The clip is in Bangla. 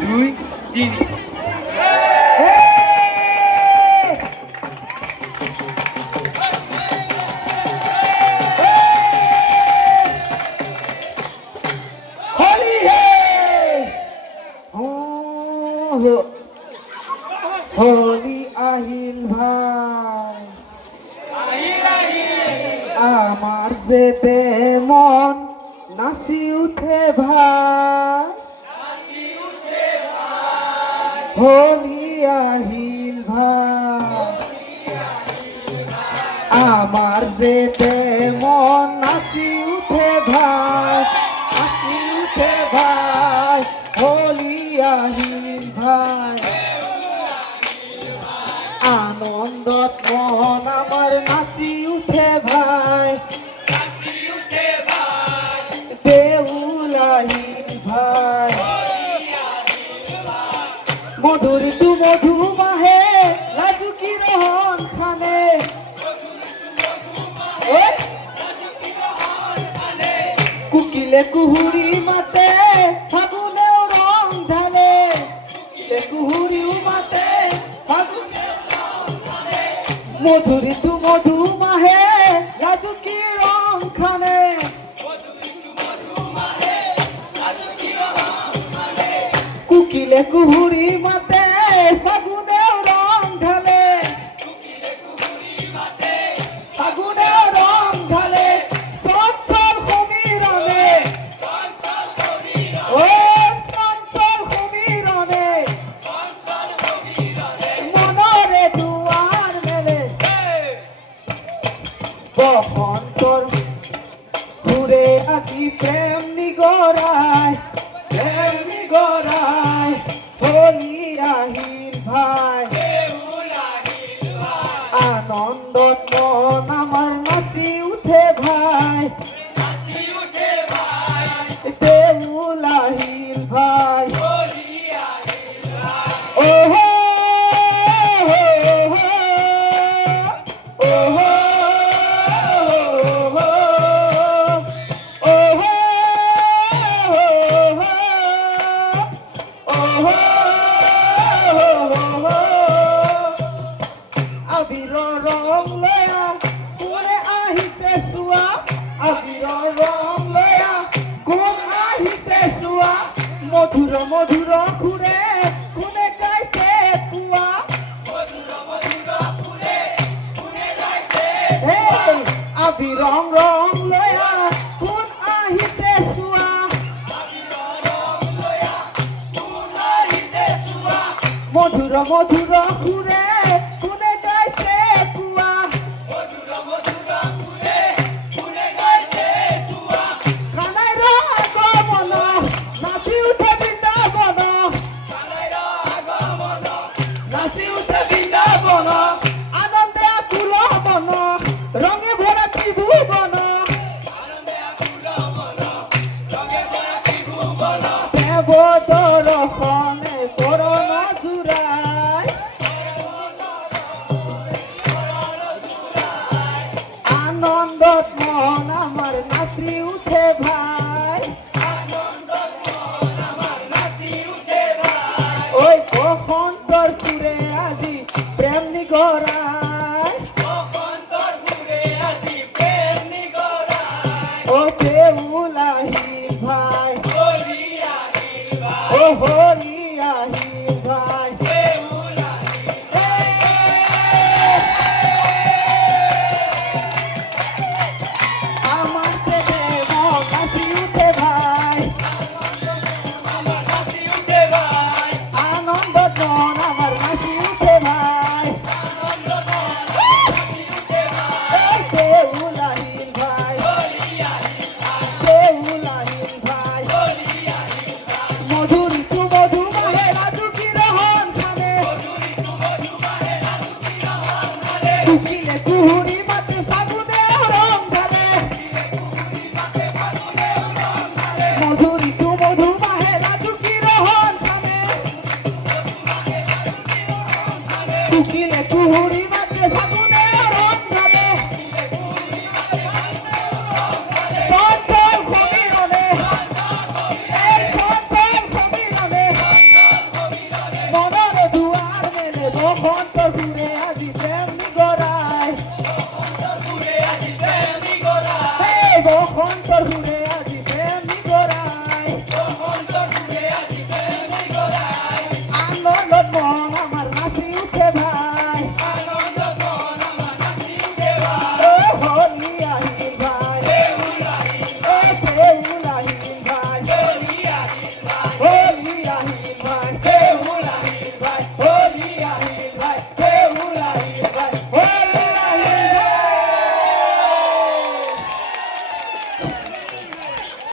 দুই তিন হোলি আহিল ভাই আমার যেতে মন নাচি উঠে ভাই হোলি আহিল ভাই আমার যেতে মন নাচি উঠে ভাই নাচি উঠে ভাই হোলি আহিল ভাই আনন্দত মন আমার নাচি উঠে ভাই দেউল আহিল ভাই মধুর তু মধু মাহে লাজুকি রহন খানে কুকিলে কুহুরি মাতে ফাগুনেও রং ঢালে কুহুরি মাতে মধুর তু মধু মাহে লাজুকি রং খানে কুকিলে কুহুরি মাতে ফাগুনেও রং ঢালে ফাগুনেও রং ঢালে চঞ্চল সমীরণে ও চঞ্চল সমীরণে মনরে দুয়ার মেলে বসন্তর ঘুরে আজি প্রেম নিগরায় হোলি আহিল ভাই আনন্দত মন আমার নাচি উঠে ভাই দেউল আহিল ভাই ওহো আবির রং লয়া কোনে আহিছে চুয়া আবির রং লয়া কোন আহিছে চুয়া মধুর মধুর খুরে কোনে গাইছে পুয়া আবির রং লয়া কোন আহিছে চুয়া মধুর মধুর খুরে কোনে গাইছে পুয়া কানাই আগমন নাচি উঠে বৃন্দাবন নাচি উঠে বৃন্দাবন আনন্দে আকুল মন রঙে ভরা ত্রিভুবন দেব দর্শনে করণ জুড়ায় আনন্দত মন আমার নাচি উঠে ভাই ওই বসন্তর সুরে আজি প্রেম নিগরায় ও দেউল আহিল ভাই ও হোলি আহিল ভাই আমার দেহে মন নাচি উঠে ভাই আনন্দ মন আমার নাচি উঠে ভাই দেউল আহিল ভাই দেউল আহিল ভাই মধুর তু মধু মাহে লাজুকি রহন খানে কুকিলে কুহুরি মাতে ফাগুনে রং ঢালে মধুর তু মধু মাহে লাজুকি রহন খানে কুকিলে কুহুরি মাতে ফাগুনে রং ঢালে তখন